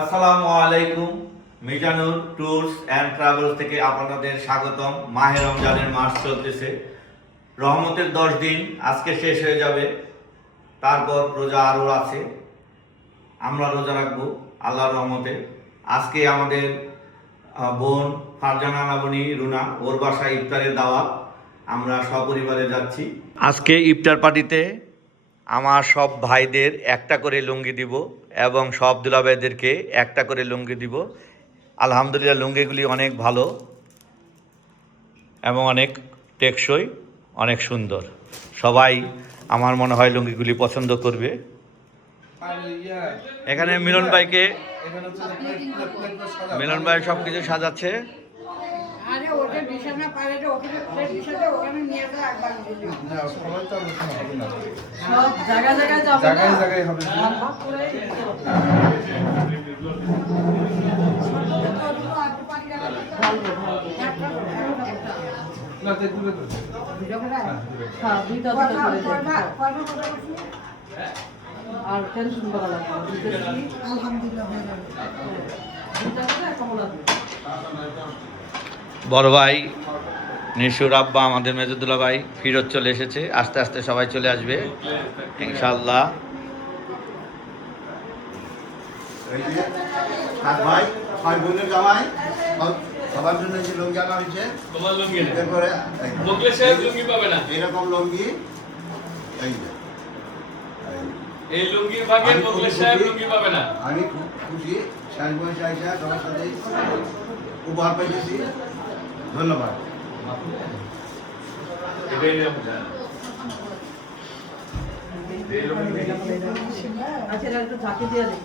আসসালামু আলাইকুম। Mizanur tours and travels থেকে আপনাদের স্বাগতম। মাহে রমজানের মাস চলতেছে, রহমতের 10 দিন আজকে শেষ হয়ে যাবে, তারপর রোজা আরও আছে। আমরা রোজা রাখবো আল্লাহর রহমতে। আজকে আমাদের বোন ফারজানা নাবনী রুনা, ওর বাসায় ইফতারের দাওয়াত, আমরা সপরিবারে যাচ্ছি। আজকে ইফতার পার্টিতে আমার সব ভাইদের একটা করে লুঙ্গি দিব এবং সব দুলাভাইদেরকে একটা করে লুঙ্গি দিব। আলহামদুলিল্লাহ, লুঙ্গিগুলি অনেক ভালো এবং অনেক টেকসই, অনেক সুন্দর। সবাই আমার মনে হয় লুঙ্গিগুলি পছন্দ করবে। এখানে মিলন ভাই সব কিছু সাজাচ্ছে। আর টেনশন করা লাগবে আলহামদুলিল্লাহ। বড় ভাই নিশুর আব্বা, আমাদের মেজুদুল্লাহ ভাই ফিরত চলে এসেছে। আস্তে আস্তে সবাই চলে আসবে ইনশাআল্লাহ। ভাই ভাই বোনের জামাই সবার জন্য যে লুঙ্গি আনা হয়েছে, তোমার লুঙ্গি এরপরে বকলে সাহেব লুঙ্গি পাবে না, এরকম লুঙ্গি এই লুঙ্গি ভাগে বকলে সাহেব লুঙ্গি পাবে না। আমি খুব খুশি, সাহেব চাইছে তোমার সাথে উপহার পাইতেছি। ধন্যবাদ। আচ্ছা, একটু ঝাঁকি দিয়ে দিই।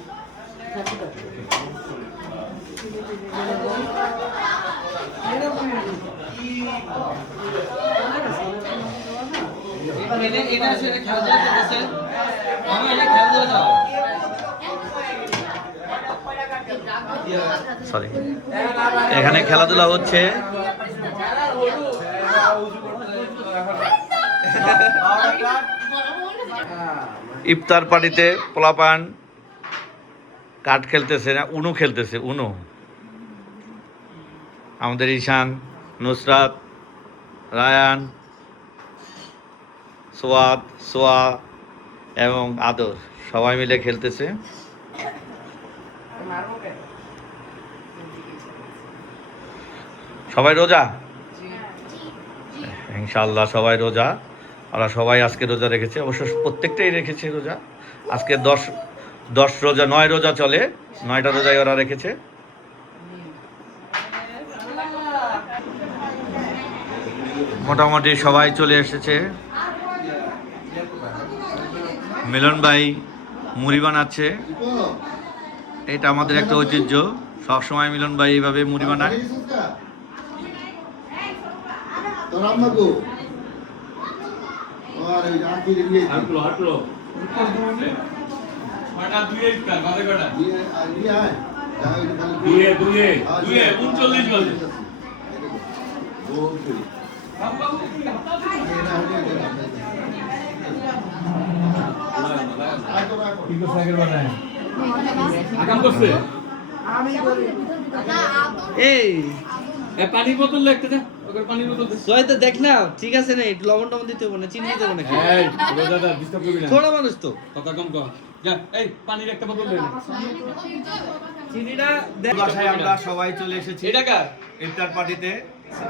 সরি, এখানে খেলাধুলা হচ্ছে। ইফতার পার্টিতে পোলাপান কাঠ খেলতেছে না, উনো খেলতেছে। উনো আমাদের ঈশান, নুসরাত, রায়ান, সোয়াদ, সোয়া এবং আদর সবাই মিলে খেলতেছে। সবাই রোজা ইনশাআল্লাহ, সবাই রোজা। ওরা সবাই আজকে রোজা রেখেছে, অবশ্য প্রত্যেকটাই রেখেছে রোজা। আজকে 10 রোজা, 9 রোজা চলে, 9টা রোজাই ওরা রেখেছে। মোটামুটি সবাই চলে এসেছে। মিলন ভাই মুড়ি বানাচ্ছে, এটা আমাদের একটা ঐতিহ্য। সবসময় মিলন ভাই এইভাবে মুড়ি বানায়। পানির বোতল লাগতে যা, ওকে পানির বোতল তো দেখ না, ঠিক আছে না, একটু লবণ টবণ দিতে হবে না, চিনি দিতে হবে না। এই রোজাদার ডিস্টার্ব করবি না, ছোট মানুষ তো। কথা কম কর। যা, এই পানির একটা বোতল দে না। চিনিটা বাসায় আমরা সবাই চলে এসেছি এটা কার? ইফতার পার্টিতে।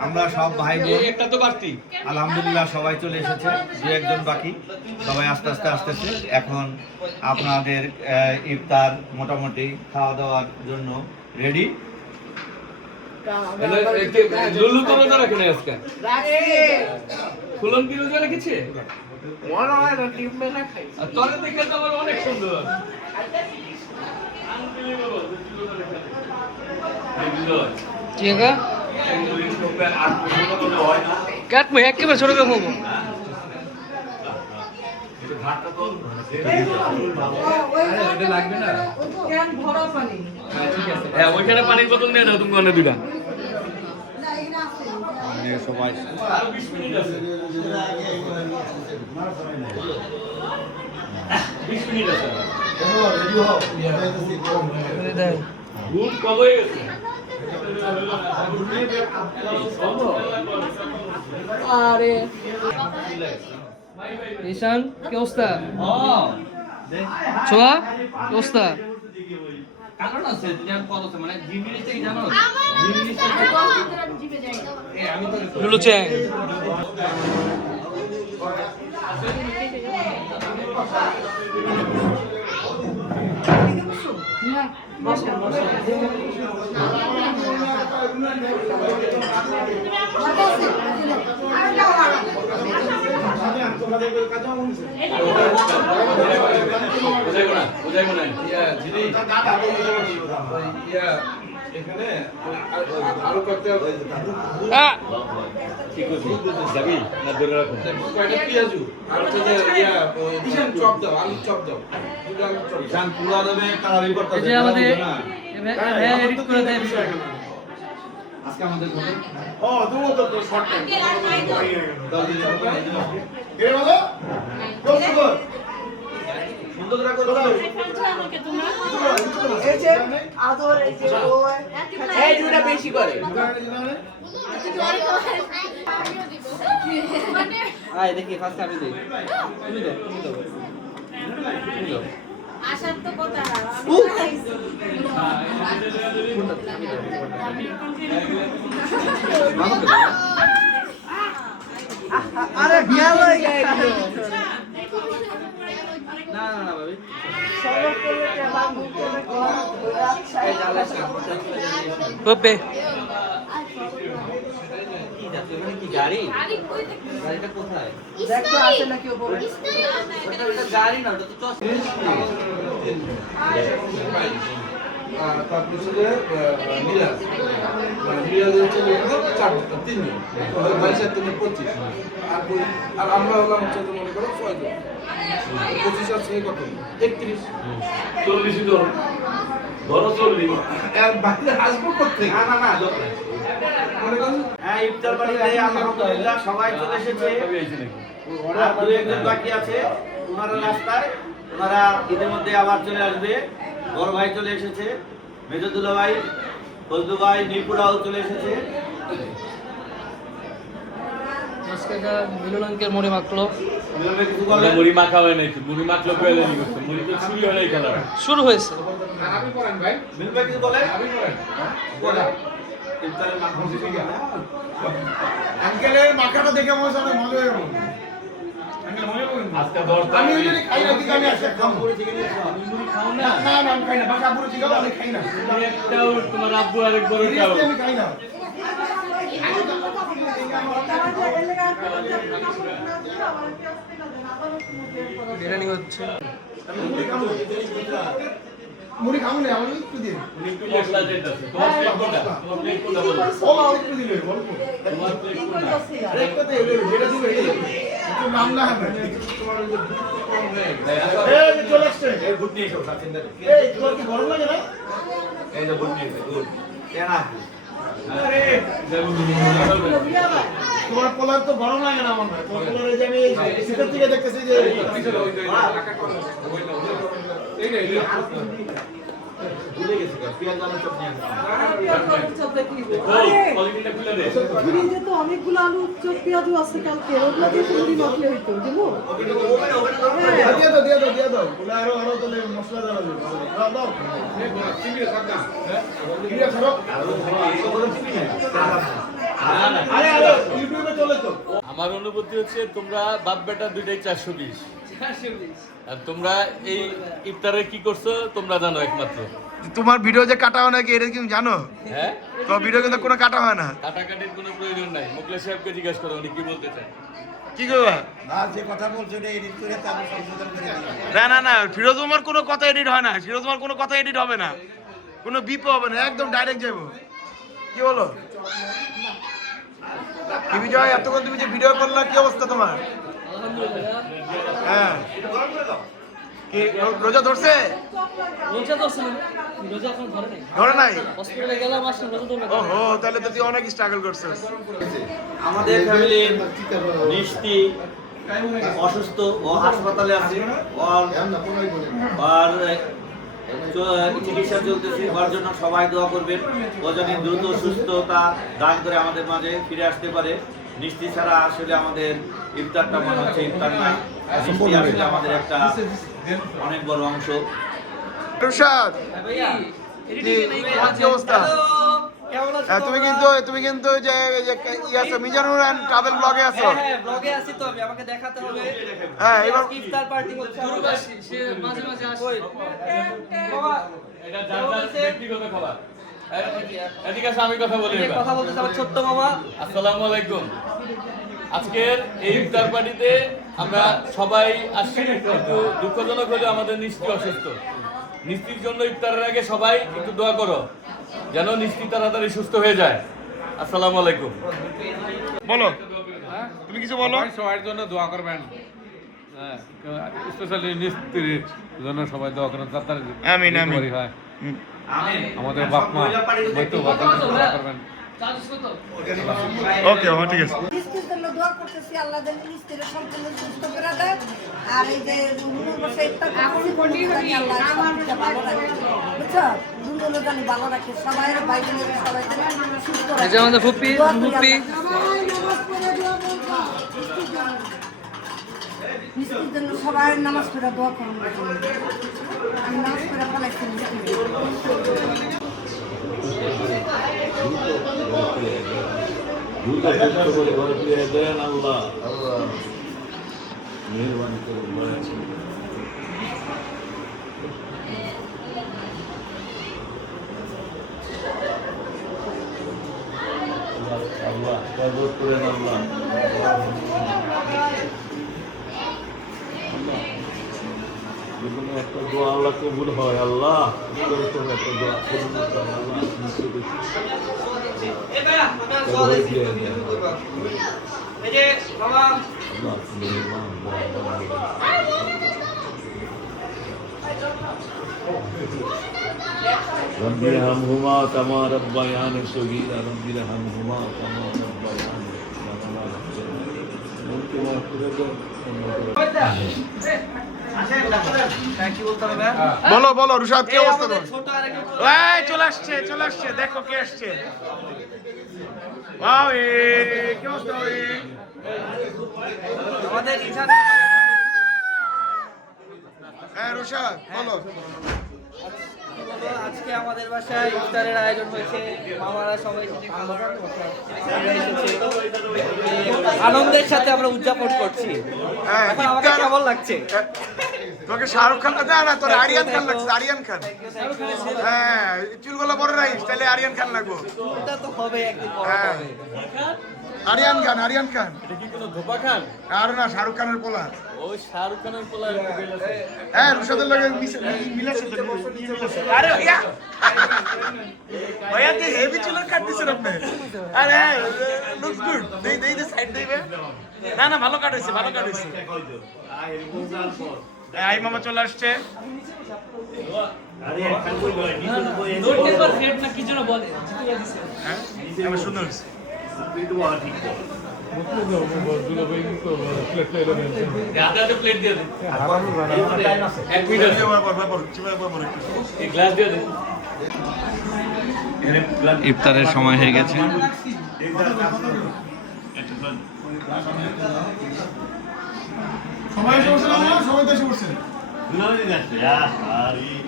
আমরা সব ভাই বোন একটা তো বাড়তি। আলহামদুলিল্লাহ সবাই চলে এসেছে, দু একজন বাকি। সবাই আস্তে আস্তে আসতেছে। এখন আপনাদের ইফতার মোটামুটি খাওয়া দাওয়ার জন্য রেডি। লুলু তো রোজা রাখে না আজকে? ফুলন কি রোজা রেখেছে? আর তোরে দেখে তো আমার অনেক সুন্দর। কাটবো একেবারে ছোট করে খাবো। হ্যাঁ, ওইখানে পানির বোতল নিয়ে যাও তুমি, অনেক দুইটা। সবাই আরো 20 মিনিট আছে। 20 মিনিট আছে। গুড কবে হয়ে গেছে আরে ঈশান কি অবস্থা? ছোয়া কি অবস্থা? কারণ আছে যে কত মানে জিনিস থেকে জানো আমি তো লুলু চ্যাং বসেন বসেন বুঝাইবো না ইয়া যিনি ইয়া এখানে আরো কয়েকটা কি করবি যাবি না ধরে রাখো কয়েকটা পেঁয়াজু আর হচ্ছে যে ইয়া ঈশান চপ দাও আলু চপ দাও দুটো আলু চপ দাও। ঈশান পুরা দেবে কালারি এই করতেছে যে আমাদের এডিট করে দেয় আজকে আমাদের ঘরে ও দুটো তো শর্ট টাইম এর বলো কষ্ট কর সুন্দর করে করো এই যে আদর এই যে ও এই দুটা বেশি করে আয় দেখি ফার্স্ট আমি দেই তুমি দাও তুমি দাও তুমি দাও আসার তো কথা আরে গেল না না না ভাবি সবার করে টেবা মুখ করে কম এই জালা কপে কি যাচ্ছে মানে কি গাড়ি গাড়িটা কোথায় দেখতে আসে নাকি উপরে ওটা গাড়ি না ওটা তো চশমা তারপর হচ্ছে যে মিরাজ মিরাজ হচ্ছে যে চারটা তিনজন 22 আর 25 আর আমরা হলাম হচ্ছে যে মনে করো 6 জন 25 আর 6 কত 31 40 ধরো ধরো 40 আর বাইরে আসবো কোথেকে না না না লোক নাই। মনে করেন হ্যাঁ ইফতার বাড়িতে আলহামদুলিল্লাহ সবাই চলে এসেছে আর দু একজন বাকি আছে ওনারা রাস্তায় ওনারা ঈদের মধ্যে আবার চলে আসবে বড় ভাই চলে এসেছে মেজদুল্লাহ ভাই ফজলু ভাই নিপুরাও চলে এসেছে আজকে মিলন অঙ্কের মনে মাখলো মিলন ভাই কিছু বলেন? মুড়ি মাখা হয় নাই মুড়ি মাখলো পেলে নি করতে মুড়ি তো চুরি হয় নাই খেলা শুরু হয়েছে আপনি করেন ভাই মিলন ভাই কিছু বলেন? আপনি করেন বলেন। ইফতারের মাখা ঠিক আছে। আঙ্কেলের মাখাটা দেখে মনে হচ্ছে অনেক মজা হবে আঙ্কেল মজা হবে আজকে 10 আমি ওই জন্য খাই না কিন্তু আমি আজকে খাবো না না না আমি খাই না বাসা পুরো ঠিক আছে আমি খাই না একটাও তোমার আব্বু আরেক বড় খাও আমি খাই না বিরিয়ানি হচ্ছে মুড়ি খাবো না আমি একটু দিন একটু মশলা দিতেছে তোমার প্লেট কোনটা তোমার প্লেট কোনটা বলো ও একটু দিলে অল্প তোমার প্লেট কোনটা আরেক কথা যেটা দিবে একটু নাম না হবে এই চলে আসছে এই গুড নিয়ে এসো সাথে এই তোর কি গরম লাগে না এই যে গুড নিয়ে গুড কেন আরে তোমার পোলার তো গরম লাগে না আমার ভাই তোমার পোলার যে আমি শীতের থেকে দেখতেছি যে ভুলে গেছি পেঁয়াজ আলু চপ নিয়ে কোয়ালিটিটা খুলে দে ফ্রিজে তো অনেকগুলো আলু চপ পেঁয়াজু আছে কালকে ওগুলো দিয়ে তো মুড়ি মাখলে হইতো দেবো দিয়ে দাও পোলা আরো তাহলে মশলা দেওয়া যাবে দাও দাও চিংড়ি খাবো আরে আরে ইউটিউবে চলে তো আমার অনুভূতি হচ্ছে তোমরা বাপ বেটা দুইটাই 420 আর তোমরা এই ইফতারে কি করছো তোমরা জানো একমাত্র তোমার ভিডিও যে কাটা হয় নাকি এটা কি জানো হ্যাঁ তোমার ভিডিও কিন্তু কোনো কাটা হয় না কাটাকাটির কোনো প্রয়োজন নাই মোকলেশ সাহেবকে জিজ্ঞাসা করো উনি কি বলতে চায় কি করবা না যে কথা বলছো এটা এডিট করে তারপর সংশোধন করে দিই না না না ফিরোজ ওমর কোনো কথা এডিট হয় না ফিরোজ ওমর কোনো কথা এডিট হবে না কোনো বিপ হবে না একদম ডাইরেক্ট যাবো কি বলো কি বিজয় এতক্ষণ তুমি যে ভিডিও করলা কি অবস্থা তোমার হ্যাঁ কি রোজা ধরছে রোজা ধরছে না রোজা এখন ধরে নাই ধরে নাই হসপিটালে গেলাম আসলাম রোজা ধরে ওহো তাহলে তো তুই অনেক স্ট্রাগল করছিস আমাদের ফ্যামিলির মিষ্টি অসুস্থ, ও হাসপাতালে আছে, আর চিকিৎসা চলতেছে, ওর জন্য সবাই দোয়া করবেন। ও যেন দ্রুত সুস্থতা দান করে আমাদের মাঝে ফিরে আসতে পারে। মিষ্টি ছাড়া আসলে আমাদের ইফতারটা মনে হচ্ছে ইফতার না, মিষ্টি আসলে আমাদের একটা অনেক বড় অংশ। রুশাদ, কি অবস্থা? তুমি কিন্তু যে মিজানুর এন্ড ট্রাভেল ব্লগে আছো। হ্যাঁ, ব্লগে আছি তো আমি, আমাকে দেখাতে হবে। হ্যাঁ, এবার ইফতার পার্টি হচ্ছে। সে মাঝে মাঝে আসে। ওই বাবা, এটা যার যার ব্যক্তিগত খাবার। এদিকে আসো, আমি কথা বলি এই এবার। কথা বলতেছে আমার ছোট্ট মামা। আসসালামু আলাইকুম। আজকের এই ইফতার পার্টিতে আমরা সবাই আসছি, কিন্তু দুঃখজনক হলে আমাদের নিশ্চয় অসুস্থ। নিশ্চির জন্য ইফতারের আগে সবাই একটু দোয়া করো যেন নিশ্চি তাড়াতাড়ি সুস্থ হয়ে যায়। আসসালামু আলাইকুম। বলো, তুমি কিছু বলো। সবার জন্য দোয়া করবেন, হ্যাঁ, স্পেশালি নিস্ত্রির জন্য সবাই দোয়া করেন, তাড়াতাড়ি আমিন, আমিন। recovery হয়। আমিন। আমাদের বাপ মা হয়তো দোয়া করবেন। ওকে, ঠিক আছে। মিষ্টির জন্য দোয়া করতেছি, আল্লাহ যেন মিষ্টির সম্পূর্ণ সুস্থ করে দেয়। আর এই যে রুনুর বসে ইফতার করতেছি, জানি আল্লাহ সবকিছু ভালো রাখে, বুঝছো? রুনুরও জানি ভালো রাখে, সবাই ভাই বোনের সবাই যেন সুস্থ রাখে। এই যে আমাদের ফুপ্পি, দোয়া করি ফুপ্পি। আল্লাহ। সবাই নামাজ পড়ে দোয়া করবা। মিষ্টির জন্য সবাই নামাজ পড়ে দোয়া করুন। আমি নামাজ পড়ে ফলাইছি মিষ্টির জন্য। একটা দোয়া আল্লাহ কবুল হয়। আল্লাহ একটা দোয়া এই যে মামা, رب ارحمهما كما ربياني صغيرا رب ارحمهما كما ربياني কি বলতে হবে? বলো বলো রুশাদ, কি এই অবস্থা আমাদের তোমার? ছোট আরেকটা এই চলে আসছে, দেখো কে আসছে। ওয়াও, কি অবস্থা? আমাদের ইনসান। হ্যাঁ রুশাদ, বলো। আজকে আমাদের বাসায় ইফতারের আয়োজন হয়েছে, মামারা সবাই এসেছে, খালারা এসেছে। আনন্দের সাথে আমরা উদযাপন করছি। হ্যাঁ, এখন আমাকে ইফতার- কেমন লাগছে? তোমাকে শাহরুখ খান না, তোর আরিয়ান খান লাগছে, আরিয়ান খান। হ্যাঁ, চুলগুলো বড় রাখিস, তাহলে আরিয়ান খান লাগবো। ওটা তো হবে একদিন বড় হ্যাঁ। হবে। আরিয়ান খান। এটা কি কোনো ধোপা খান? আর না, শাহরুখ খানের পোলা। ওই শাহরুখ খানের পোলা আছে। হ্যাঁ, রুশাদের লগে মিলাছে তো। আরে ভাইয়া, ভাইয়া কি হেভি চুলের কাট দিছেন আপনি? আরে লুকস গুড। দেই সাইড দিবে। না ভালো কাট হইছে, আই মামা চলে আসছে। কি যেন বলে হ্যাঁ, আমার সুন্দর হইছে। হাতে প্লেট দিয়ে দেন। এক মিনিট আছে। এই গ্লাস দিয়ে দেন। ইফতারের সময় হয়ে গেছে।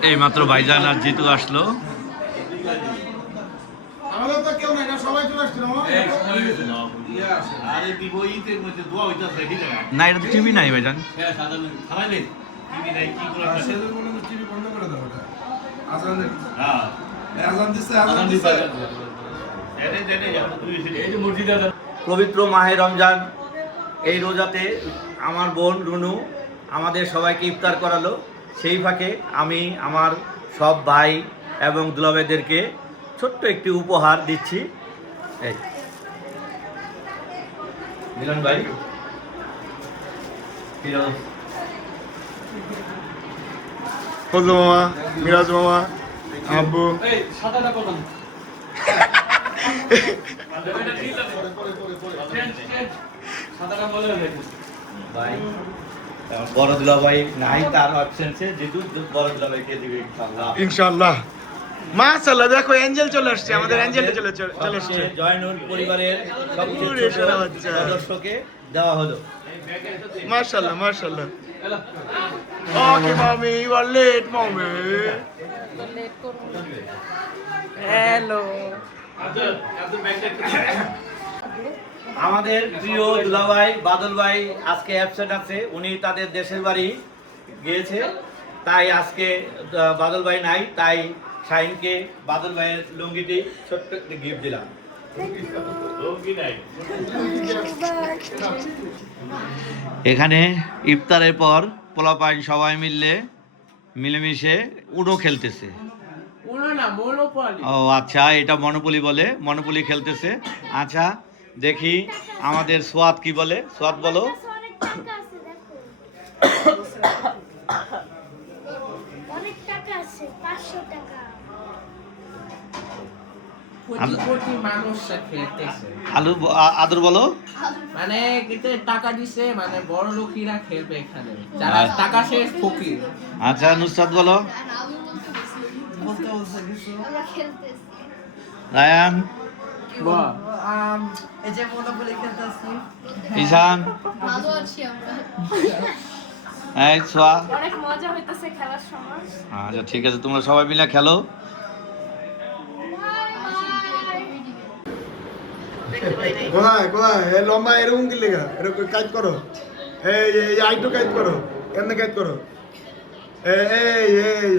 এই মাত্র ভাইজান আর জিতু আসলো। আমাদের তো কেউ নাই, না সবাই চলে আসছে। না, এটা তো টিভি নাই ভাইজান। টিভি বন্ধ করে দাও, ওটা আজান দিচ্ছে। এই যে মসজিদে দেন। পবিত্র মাহে রমজান, এই রোজাতে আমার বোন রুনু আমাদের সবাইকে ইফতার করালো। সেই ফাঁকে আমি আমার সব ভাই এবং দুলাভাইদেরকে ছোট্ট একটি উপহার দিচ্ছি। এই মিলন ভাই, ফিরোজ, ফজলু মামা, মিরাজ মামা, আব্বু। এই সাদাটা কোথায়? সাদাটা বলে হয়েছে। ভাই বড় দুলা ভাই নাই, তার অ্যাবসেন্সে যেহেতু বড় দুলা ভাইকে দিবে ইনশাআল্লাহ। ইনশাআল্লাহ। মাশাআল্লাহ, দেখো অ্যাঞ্জেল চলে আসছে, আমাদের অ্যাঞ্জেলটা চলে আসছে। জয়নুর পরিবারের সবচেয়ে ওরে ছোট সোনা বাচ্চা। সদস্যকে দেওয়া হলো। মাশাআল্লাহ মাশাআল্লাহ। ওকে মামি, ইউ আর লেট মামি। হ্যালো। আমাদের প্রিয় দুলাভাই বাদল ভাই আজকে অ্যাবসেন্ট আছে, উনি তাদের দেশের বাড়ি গিয়েছে, তাই আজকে বাদল ভাই নাই, তাই শাহিনকে বাদল ভাইয়ের লুঙ্গিটি ছোট্ট একটি গিফট দিলাম। এখানে ইফতারের পর পোলাপাইন সবাই মিলেমিশে উনো খেলতেছে। ও আচ্ছা, এটা মনোপলি বলে, মনোপলি খেলতেছে। আচ্ছা দেখি আমাদের সোয়াদ কি বলে, সোয়াদ বলো। অনেক টাকা আছে, 500 টাকা। কোটি মানুষরা খেলতেছে, আদর বলো। মানে কিন্তু টাকা দিছে, মানে বড় লোকেরা খেলবে এখানে, যারা টাকা শেষ ফকির। আচ্ছা নুসরাত বলো। আমরা খেলতেছি। রায়ান, এই যে মনোপলি খেলতেছি। ঈশান, ভালো আছি আমরা। এই সোয়া। অনেক মজা হইতেছে খেলার সময়। আচ্ছা ঠিক আছে, তোমরা সবাই মিলে খেলো। কোথায় এ লম্বা এরকম কি লেগা, এরকম কাজ করো, এই আইটো কাজ করো, এমনি কাজ করো, এই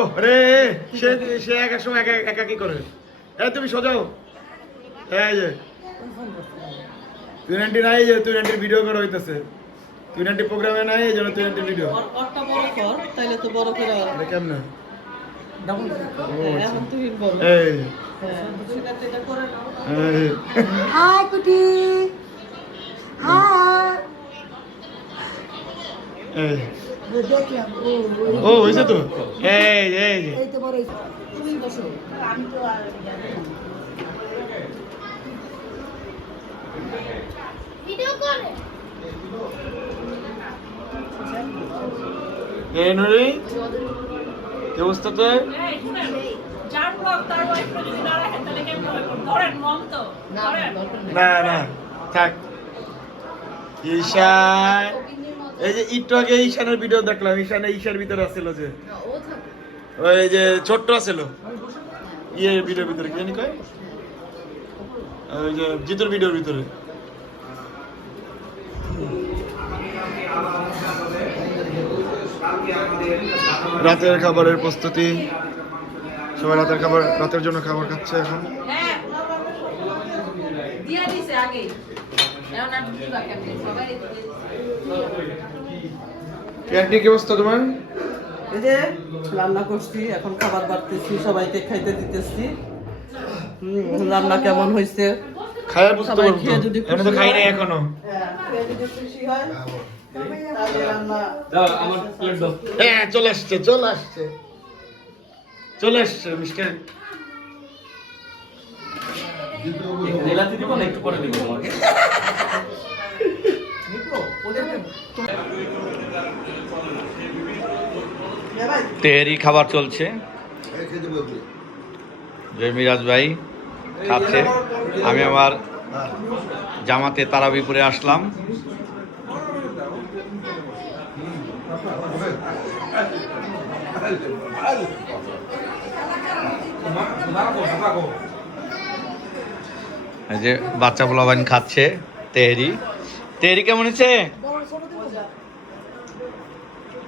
ও রে, সে এক সময় একা কি করে। তুমি সোজাও, এই যে 290 নাই, যে 290 ভিডিও করা হইতেছে, 290 প্রোগ্রামে নাই, এই জন্য 290 ভিডিও। ওরটা বড় কর, তাইলে তো বড় করে এটা কেমনে? ডাবল এখন তুই বল। এই সেটা করে নাও। এই হাই কুটি, হাই। এই দেখলাম ও হইছে তো, এই এই তো বড় তুমি বসো, আমি তো আর ভিডিও করে। এই নুরি কি অবস্থা তো? না থাক। ঈশান, এই যে একটু আগে ঈশানের ভিডিও দেখলাম, ঈশার ভিতরে আসছিল যে ওই যে ছোট্ট আসছিল ভিডিওর ভিতরে, কি জানি কয়, ওই যে জিতুর ভিডিওর ভিতরে। রাতের খাবারের প্রস্তুতি, সবাই রাতের জন্য খাবার খাচ্ছে এখন। ক্যান্টি কি অবস্থা তোমার? এই যে রান্না করছি, এখন খাবার বাড়তেছি, সবাইকে খাইতে দিতেছি। রান্না কেমন হয়েছে খায়া বুঝতে সবাই পারবো খেয়ে তো, যদি এখনো তো খাই নাই এখনো। খেয়ে যদি খুশি হয় তাহলে রান্না। আমার প্লেট দাও। হ্যাঁ চলে আসছে মিস্টার। এলাচি দিব না, একটু পরে দিব তোমাকে। তেহরি খাবার চলছে, যে মিরাজ ভাই খাচ্ছে, আমি আমার জামাতে তারাবিপুরে আসলাম। এই যে বাচ্চা পোলাবান খাচ্ছে তেহরি। তেহরি কেমন হয়েছে?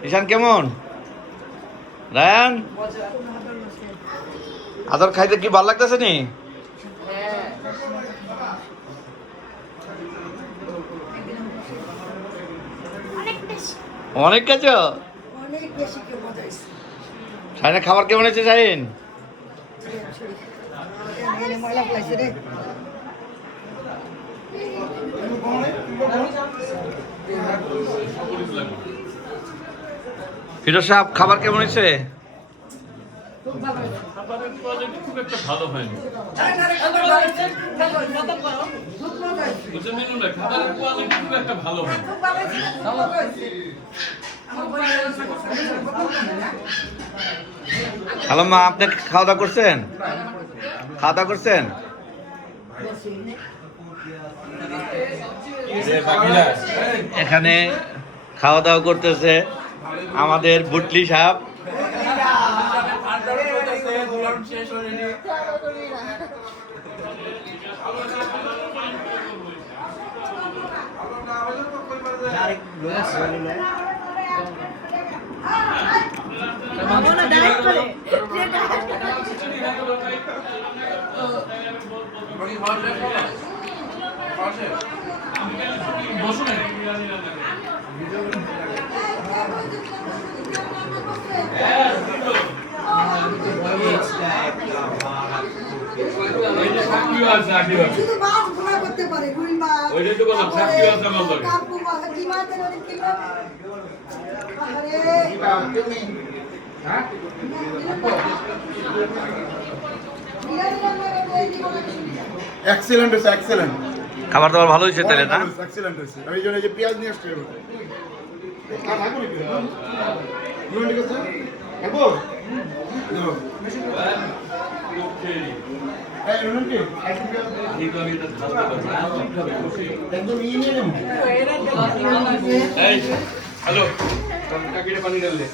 ঈশান কেমন? রায়ান, আদর খাইতে কি ভালো লাগতেছে নি? অনেক খাচ্ছ? অনেক বেশি কেউ মজা হয়েছে। শাহিনের খাবার কেমন হয়েছে শাহিন? ময়লা ফেলাইছে রে। ফিরোজ সাহেব খাবার কেমন হয়েছে? খাবারের কোয়ালিটি খুব একটা ভালো হয়নি। বুঝে নিন না, খাবারের কোয়ালিটি খুব একটা ভালো হয়নি। হ্যালো মা, আপনি খাওয়া দাওয়া করছেন? খাওয়া দাওয়া করছেন? এখানে খাওয়া দাওয়া করতেছে আমাদের বুটলি সাহেব। সাক্ষীও আছে, আগে আছে। শুধু মাছ ভুনা করতে পারে, রুই মাছ। ওইটাই তো বললাম, সাক্ষীও আছে আমার লগে। কার্পু মাছ, কি মাছের অনেক কিলো। আরে, এক্সেলেন্ট হয়েছে, এক্সেলেন্ট। খাবার দাবার ভালো হয়েছে তাহলে না? এক্সেলেন্ট হয়েছে। আমি এই জন্য যে পেঁয়াজ নিয়ে আসছি। ঠিক আছে? খাবো? এই রুনুন কি? একদম ইয়ে নিয়ে নেবো। এই, হ্যালো, কাকিরে পানি ঢাললে।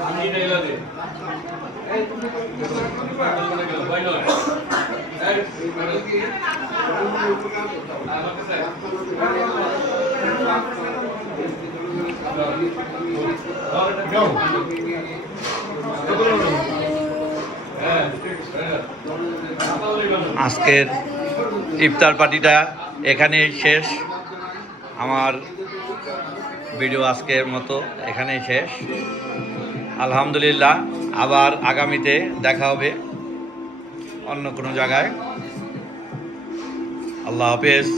পানি ঢাইলা দে। ভাই নয়। এই, আমার কাছে। যাও। আজকের ইফতার পার্টিটা এখানেই শেষ। আমার ভিডিও আজকের মতো এখানেই শেষ। আলহামদুলিল্লাহ, আবার আগামীতে দেখা হবে অন্য কোনো জায়গায়। আল্লাহ হাফেজ।